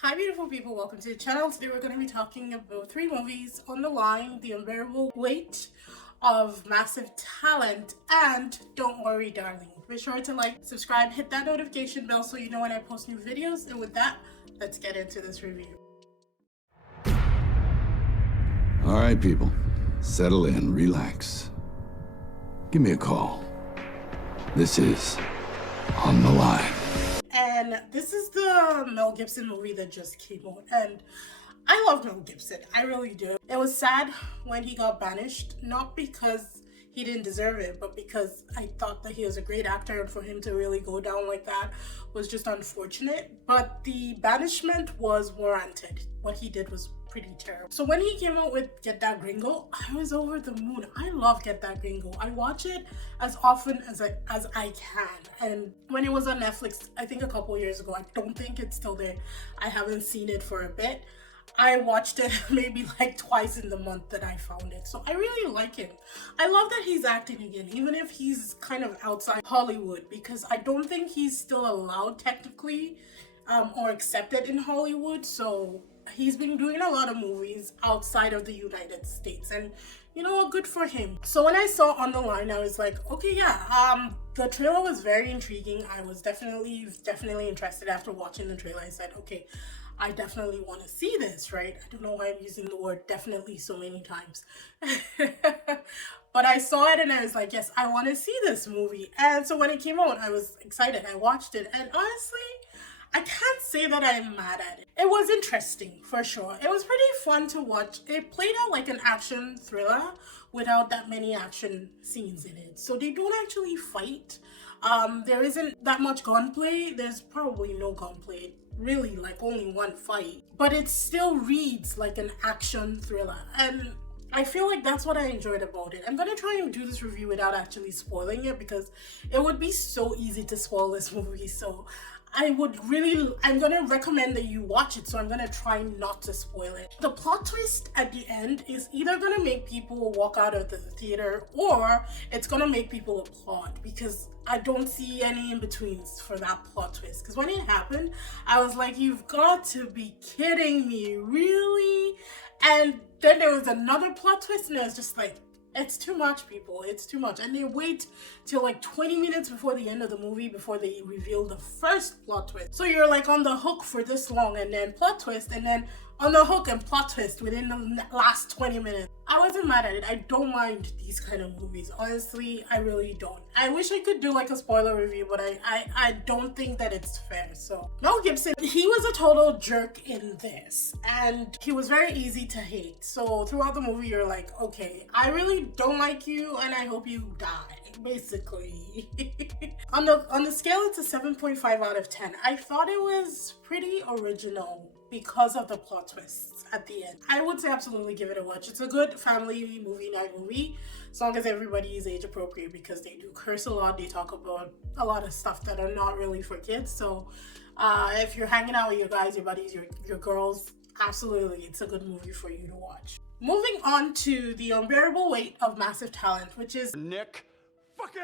Hi beautiful people, welcome to the channel. Today we're going to be talking about 3 movies on the line: The Unbearable Weight of Massive Talent and Don't Worry Darling. Be sure to like, subscribe, hit that notification bell so you know when I post new videos. And with that, let's get into this review. Alright people, settle in, relax. Give me a call. This is On the Line. And this is the Mel Gibson movie that just came out, and I love Mel Gibson, I really do. It was sad when he got banished, not because he didn't deserve it, but because I thought that he was a great actor, and for him to really go down like that was just unfortunate. But the banishment was warranted. What he did was pretty terrible. So when he came out with Get That Gringo, I was over the moon. I love Get That Gringo. I watch it as often as I can. And when it was on Netflix, I think a couple years ago, I don't think it's still there. I haven't seen it for a bit. I watched it maybe like twice in the month that I found it. So I really like him. I love that he's acting again, even if he's kind of outside Hollywood, because I don't think he's still allowed technically or accepted in Hollywood. So he's been doing a lot of movies outside of the United States, and you know what, good for him. So when I saw On the Line, I was like, okay, yeah, the trailer was very intriguing. I was definitely interested. After watching the trailer, I said, okay, I definitely want to see this, right? I don't know why I'm using the word definitely so many times. But I saw it and I was like, yes, I want to see this movie. And so when it came out, I was excited. I watched it, and honestly, I can't say that I'm mad at it. It was interesting, for sure. It was pretty fun to watch. It played out like an action thriller without that many action scenes in it. So they don't actually fight. There isn't that much gunplay. There's probably no gunplay. Really, like only one fight. But it still reads like an action thriller. And I feel like that's what I enjoyed about it. I'm gonna try and do this review without actually spoiling it, because it would be so easy to spoil this movie. So I'm gonna recommend that you watch it, so I'm gonna try not to spoil it. The plot twist at the end is either gonna make people walk out of the theater, or it's gonna make people applaud, because I don't see any in-betweens for that plot twist. Because when it happened, I was like, you've got to be kidding me, really? And then there was another plot twist, and I was just like, it's too much, people. It's too much. And they wait till like 20 minutes before the end of the movie before they reveal the first plot twist. So you're like on the hook for this long, and then plot twist, and then on the hook and plot twist within the last 20 minutes. I wasn't mad at it. I don't mind these kind of movies. Honestly, I really don't. I wish I could do like a spoiler review, but I don't think that it's fair. So Mel Gibson, he was a total jerk in this, and he was very easy to hate. So throughout the movie, you're like, okay, I really don't like you, and I hope you die, basically. on the scale, it's a 7.5 out of 10. I thought it was pretty original because of the plot twists at the end. I would say absolutely give it a watch. It's a good family movie night movie, as long as everybody is age appropriate, because they do curse a lot. They talk about a lot of stuff that are not really for kids. So if you're hanging out with your guys, your buddies, your girls, absolutely, it's a good movie for you to watch. Moving on to The Unbearable Weight of Massive Talent, which is Nick fucking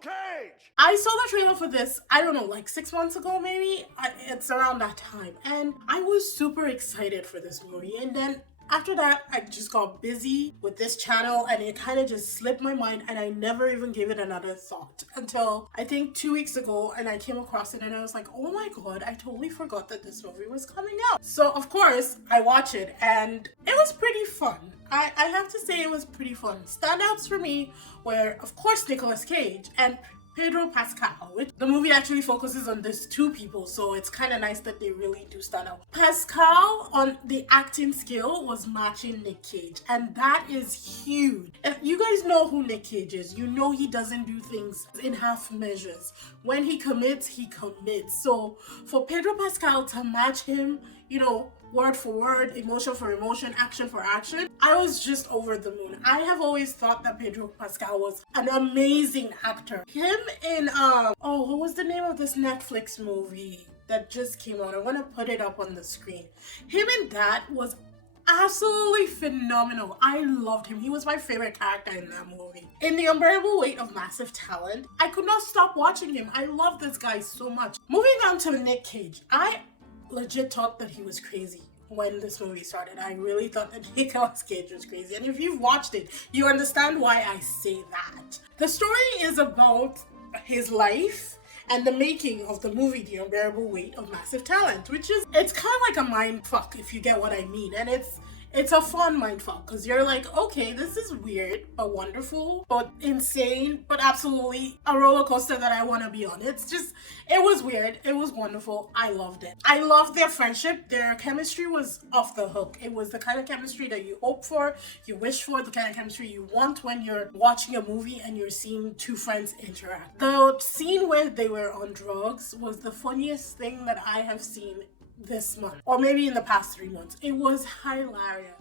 Cage! I saw the trailer for this, I don't know, like 6 months ago maybe? It's around that time. And I was super excited for this movie. And then after that, I just got busy with this channel, and it kind of just slipped my mind, and I never even gave it another thought until I think 2 weeks ago, and I came across it and I was like, oh my god, I totally forgot that this movie was coming out. So of course, I watched it, and it was pretty fun. I have to say it was pretty fun. Standouts for me were, of course, Nicolas Cage and Pedro Pascal. The movie actually focuses on these 2 people, so it's kind of nice that they really do stand out. Pascal on the acting skill was matching Nick Cage, and that is huge. If you guys know who Nick Cage is, you know he doesn't do things in half measures. When he commits, he commits. So for Pedro Pascal to match him, you know, word for word, emotion for emotion, action for action, I was just over the moon. I have always thought that Pedro Pascal was an amazing actor. Him in what was the name of this Netflix movie that just came out? I want to put it up on the screen. Him in that was absolutely phenomenal. I loved him. He was my favorite character in that movie. In The Unbearable Weight of Massive Talent, I could not stop watching him. I love this guy so much. Moving on to Nick Cage, I legit thought that he was crazy when this movie started. I really thought that Nicolas Cage was crazy. And if you've watched it, you understand why I say that. The story is about his life and the making of the movie The Unbearable Weight of Massive Talent, which is, it's kind of like a mind fuck, if you get what I mean. And it's a fun mind fuck, because you're like, okay, this is weird, but wonderful, but insane, but absolutely a roller coaster that I want to be on. It's just, it was weird, it was wonderful, I loved it. I loved their friendship, their chemistry was off the hook. It was the kind of chemistry that you hope for, you wish for, the kind of chemistry you want when you're watching a movie and you're seeing two friends interact. The scene where they were on drugs was the funniest thing that I have seen this month, or maybe in the past 3 months. It was hilarious.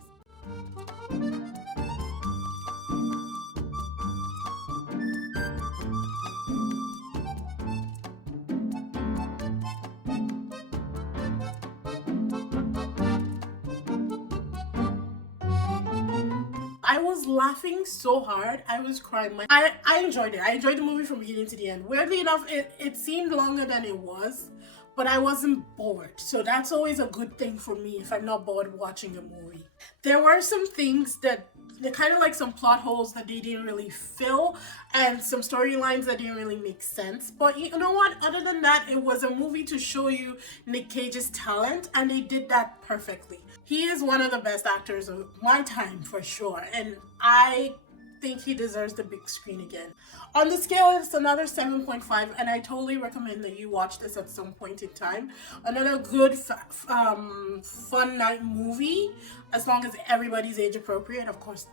I was laughing so hard, I was crying. I enjoyed it. I enjoyed the movie from beginning to the end. Weirdly enough, it seemed longer than it was, but I wasn't bored. So that's always a good thing for me if I'm not bored watching a movie. There were some things that, they're kind of like some plot holes that they didn't really fill, and some storylines that didn't really make sense. But you know what? Other than that, it was a movie to show you Nick Cage's talent, and they did that perfectly. He is one of the best actors of my time, for sure, and I think he deserves the big screen again. On the scale, it's another 7.5, and I totally recommend that you watch this at some point in time. Another good fun night movie, as long as everybody's age appropriate. Of course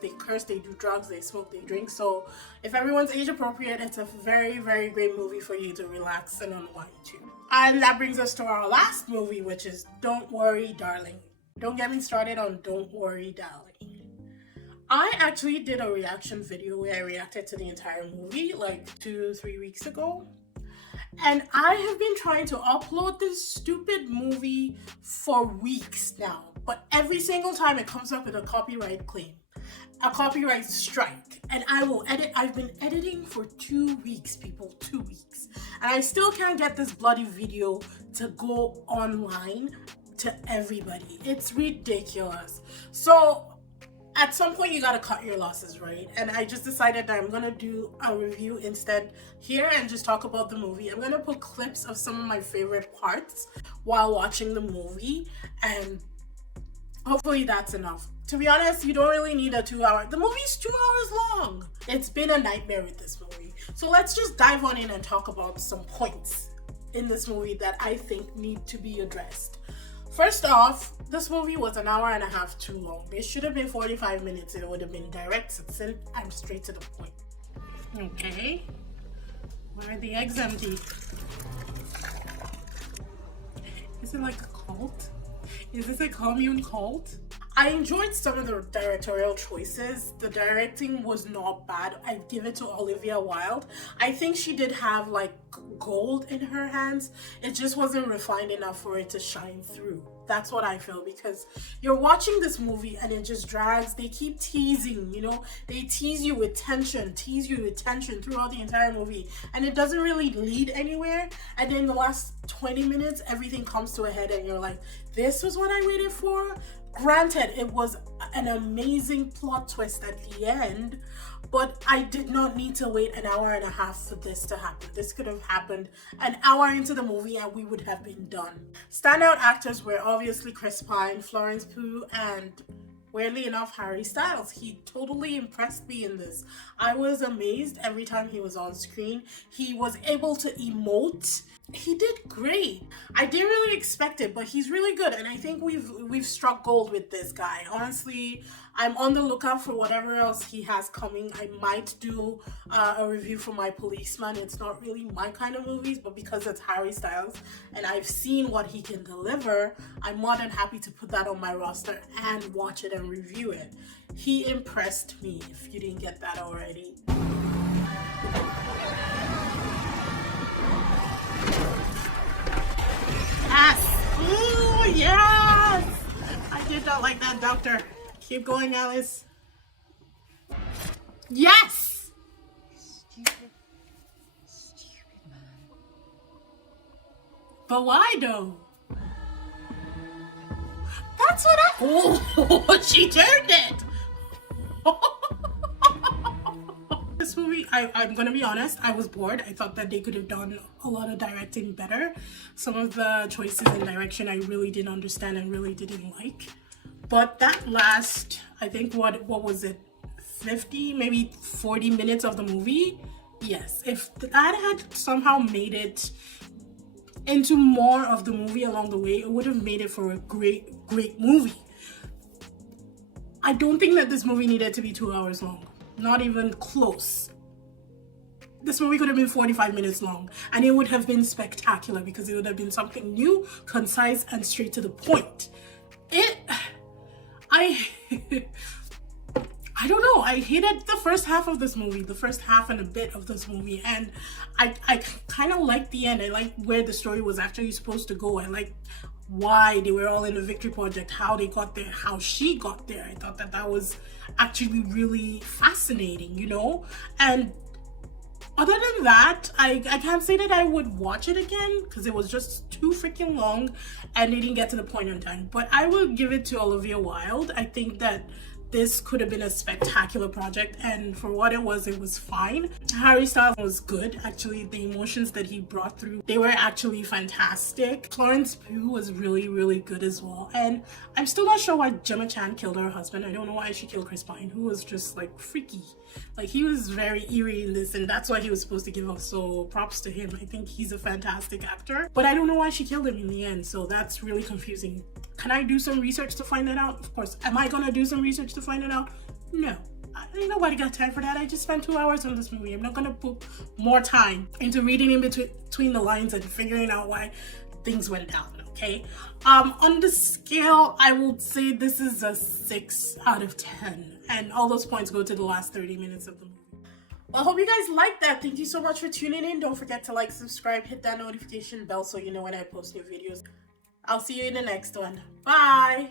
they curse, they do drugs, they smoke, they drink. So if everyone's age appropriate, it's a very, very great movie for you to relax and unwind to. And that brings us to our last movie, which is Don't Worry, Darling. Don't get me started on Don't Worry, Darling. I actually did a reaction video where I reacted to the entire movie like 2-3 weeks ago. And I have been trying to upload this stupid movie for weeks now. But every single time it comes up with a copyright claim, a copyright strike. And I will edit. I've been editing for 2 weeks, people, 2 weeks. And I still can't get this bloody video to go online to everybody. It's ridiculous. So at some point you gotta cut your losses, right? And I just decided that I'm gonna do a review instead here and just talk about the movie. I'm gonna put clips of some of my favorite parts while watching the movie, and hopefully that's enough. To be honest, you don't really need a 2 hour. The movie's 2 hours long. It's been a nightmare with this movie. So let's just dive on in and talk about some points in this movie that I think need to be addressed. First off, this movie was an hour and a half too long. It should have been 45 minutes. It would have been direct, succinct, and straight to the point. Okay. Why are the eggs empty? Is it like a cult? Is this a commune cult? I enjoyed some of the directorial choices. The directing was not bad. I give it to Olivia Wilde. I think she did have like gold in her hands. It just wasn't refined enough for it to shine through. That's what I feel, because you're watching this movie and it just drags. They keep teasing, you know, they tease you with tension throughout the entire movie, and it doesn't really lead anywhere. And then the last 20 minutes, everything comes to a head and you're like, this was what I waited for? Granted, it was an amazing plot twist at the end, but I did not need to wait an hour and a half for this to happen. This could have happened an hour into the movie and we would have been done. Standout actors were obviously Chris Pine, Florence Pugh, and weirdly enough, Harry Styles. He totally impressed me in this. I was amazed every time he was on screen. He was able to emote. He did great. I didn't really expect it, but he's really good, and I think we've struck gold with this guy. Honestly, I'm on the lookout for whatever else he has coming. I might do a review for My Policeman. It's not really my kind of movies, but because it's Harry Styles and I've seen what he can deliver, I'm more than happy to put that on my roster and watch it and review it. He impressed me, if you didn't get that already. Yes! Ooh, yes! I did not like that doctor. Keep going, Alice. Yes! Stupid man. But why though? That's what I. Oh, she turned it! This movie, I'm gonna be honest, I was bored. I thought that they could have done a lot of directing better. Some of the choices in direction I really didn't understand and really didn't like. But that last, I think, what was it? 50, maybe 40 minutes of the movie? Yes. If that had somehow made it into more of the movie along the way, it would have made it for a great movie. I don't think that this movie needed to be 2 hours long. Not even close. This movie could have been 45 minutes long and it would have been spectacular because it would have been something new, concise, and straight to the point. I don't know, I hated the first half of this movie, the first half and a bit of this movie, and I kind of liked the end. I liked where the story was actually supposed to go. I liked why they were all in the Victory Project, how they got there, how she got there. I thought that that was actually really fascinating, you know? And other than that, I can't say that I would watch it again because it was just too freaking long and they didn't get to the point on time. But I will give it to Olivia Wilde. I think that this could have been a spectacular project, and for what it was fine. Harry Styles was good. Actually, the emotions that he brought through, they were actually fantastic. Florence Pugh was really good as well. And I'm still not sure why Gemma Chan killed her husband. I don't know why she killed Chris Pine, who was just like freaky. Like, he was very eerie in this, and that's why he was supposed to give up, so props to him. I think he's a fantastic actor, but I don't know why she killed him in the end, so that's really confusing. Can I do some research to find that out? Of course. Am I gonna do some research to find it out? No. Ain't nobody got time for that. I just spent 2 hours on this movie. I'm not gonna put more time into reading in between the lines and figuring out why things went down, okay? On the scale, I will say this is a 6 out of 10. And all those points go to the last 30 minutes of the movie. Well, I hope you guys liked that. Thank you so much for tuning in. Don't forget to like, subscribe, hit that notification bell so you know when I post new videos. I'll see you in the next one. Bye!